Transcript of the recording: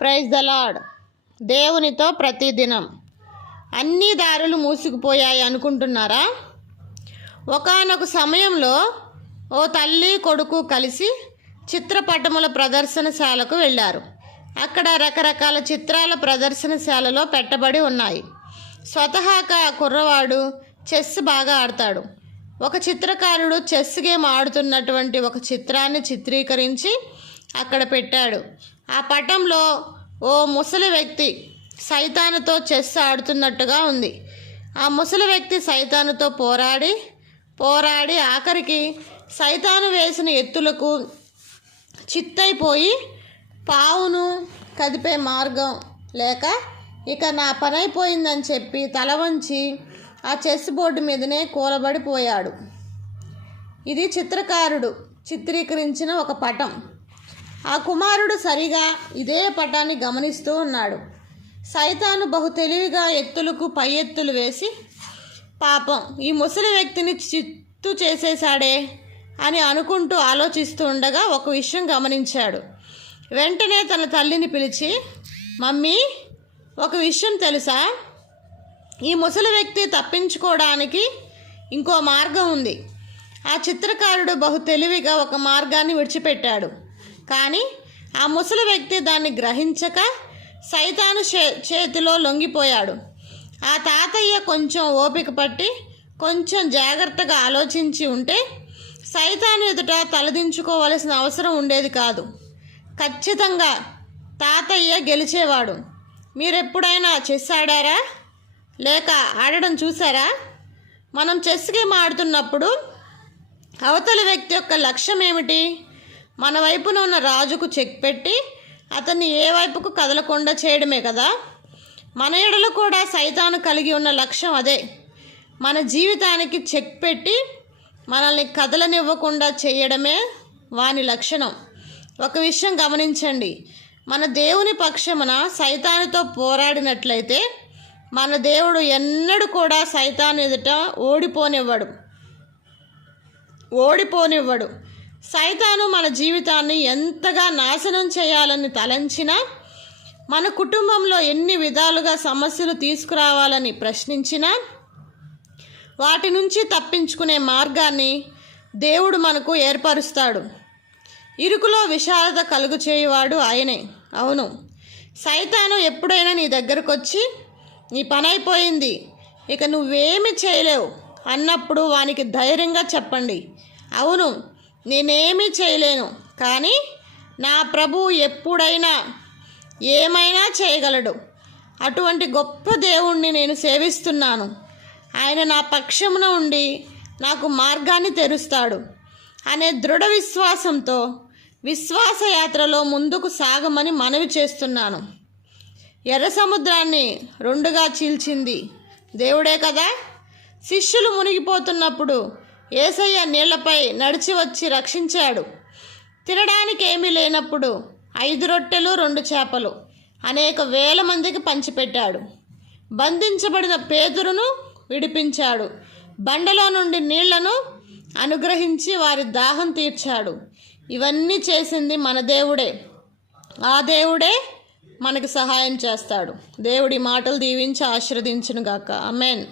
Praise the lord దేవునితో ప్రతిదినం. అన్ని దారులు మూసుకుపోయాయి అనుకుంటున్నారా? ఒకానొక సమయంలో ఓ తల్లి కొడుకు కలిసి చిత్రపటముల ప్రదర్శనశాలకు వెళ్ళారు. అక్కడ రకరకాల చిత్రాల ప్రదర్శనశాలలో పెట్టబడి ఉన్నాయి. స్వతహాగా కుర్రవాడు చెస్ బాగా ఆడతాడు. ఒక చిత్రకారుడు చెస్ గేమ్ ఆడుతున్నటువంటి ఒక చిత్రాన్ని చిత్రీకరించి అక్కడ పెట్టాడు. ఆ పటంలో ఓ ముసలి వ్యక్తి సైతానుతో చెస్ ఆడుతున్నట్టుగా ఉంది. ఆ ముసలి వ్యక్తి సైతానుతో పోరాడి పోరాడి ఆఖరికి సైతాను వేసిన ఎత్తులకు చిత్తైపోయి పావును కదిపే మార్గం లేక ఇక నా పనైపోయిందని చెప్పి తల వంచి ఆ చెస్ బోర్డు మీదనే కూలబడిపోయాడు. ఇది చిత్రకారుడు చిత్రీకరించిన ఒక పటం. ఆ కుమారుడు సరిగా ఇదే పటాన్ని గమనిస్తూ ఉన్నాడు. సైతాను బహు తెలివిగా ఎత్తులకు పై ఎత్తులు వేసి పాపం ఈ ముసలి వ్యక్తిని చిత్తు చేసేశాడే? అని అనుకుంటూ ఆలోచిస్తూ ఉండగా ఒక విషయం గమనించాడు. వెంటనే తన తల్లిని పిలిచి మమ్మీ ఒక విషయం తెలుసా? ఈ ముసలి వ్యక్తి తప్పించుకోవడానికి ఇంకో మార్గం ఉంది. ఆ చిత్రకారుడు బహు తెలివిగా ఒక మార్గాన్ని విడిచిపెట్టాడు. కానీ ఆ ముసలి వ్యక్తి దాన్ని గ్రహించక సైతాను చే- చేతిలో లొంగిపోయాడు. ఆ తాతయ్య కొంచెం ఓపిక పట్టి కొంచెం జాగ్రత్తగా ఆలోచించి ఉంటే సైతాను ఎదుట తలదించుకోవలసిన అవసరం ఉండేది కాదు. ఖచ్చితంగా తాతయ్య గెలిచేవాడు. మీరెప్పుడైనా చెస్ ఆడారా? లేక ఆడడం చూసారా? మనం చెస్ గేమ్ ఆడుతున్నప్పుడు అవతల వ్యక్తి యొక్క లక్ష్యం ఏమిటి మన వైపున ఉన్న రాజుకు చెక్ పెట్టి అతన్ని ఏ వైపుకు కదలకుండా చేయడమే కదా. మన ఎడలు కూడా సైతాను కలిగి ఉన్న లక్ష్యం అదే. మన జీవితానికి చెక్ పెట్టి మనల్ని కదలనివ్వకుండా చేయడమే వాని లక్షణం. ఒక విషయం గమనించండి. మన దేవుని పక్షమున సైతానుతో పోరాడినట్లయితే మన దేవుడు ఎన్నడూ కూడా సైతాను ఎదుట ఓడిపోనివ్వడు. ఓడిపోనివ్వడు. సైతాను మన జీవితాన్ని ఎంతగా నాశనం చేయాలని తలంచినా మన కుటుంబంలో ఎన్ని విధాలుగా సమస్యలు తీసుకురావాలని ప్రశ్నించినా వాటి నుంచి తప్పించుకునే మార్గాన్ని దేవుడు మనకు ఏర్పరుస్తాడు. ఇరుకులో విషాదత కలుగు చేయువాడు ఆయనే. అవును సైతాను ఎప్పుడైనా నీ దగ్గరకు వచ్చి నీ పని అయిపోయింది ఇక నువ్వేమి చేయలేవు అన్నప్పుడు వానికి ధైర్యంగా చెప్పండి. అవును నేనేమీ చేయలేను. కానీ నా ప్రభు ఎప్పుడైనా ఏమైనా చేయగలడు. అటువంటి గొప్ప దేవుణ్ణి నేను సేవిస్తున్నాను. ఆయన నా పక్షమున ఉండి నాకు మార్గాన్ని తెరుస్తాడు అనే దృఢ విశ్వాసంతో విశ్వాసయాత్రలో ముందుకు సాగమని మనవి చేస్తున్నాను. ఎర్ర సముద్రాన్ని రెండుగా చీల్చింది దేవుడే కదా. శిష్యులు మునిగిపోతున్నప్పుడు ఏసయ్య నీళ్ళపై నడిచి వచ్చి రక్షించాడు. తినడానికి ఏమీ లేనప్పుడు ఐదు రొట్టెలు రెండు చేపలు అనేక వేల మందికి పంచిపెట్టాడు. బంధించబడిన పేదురును విడిపించాడు. బండలో నుండి నీళ్ళను అనుగ్రహించి వారి దాహం తీర్చాడు. ఇవన్నీ చేసింది మన దేవుడే. ఆ దేవుడే మనకు సహాయం చేస్తాడు. దేవుడి మాటలు దీవించి ఆశీర్వదించునుగాక. అమెన్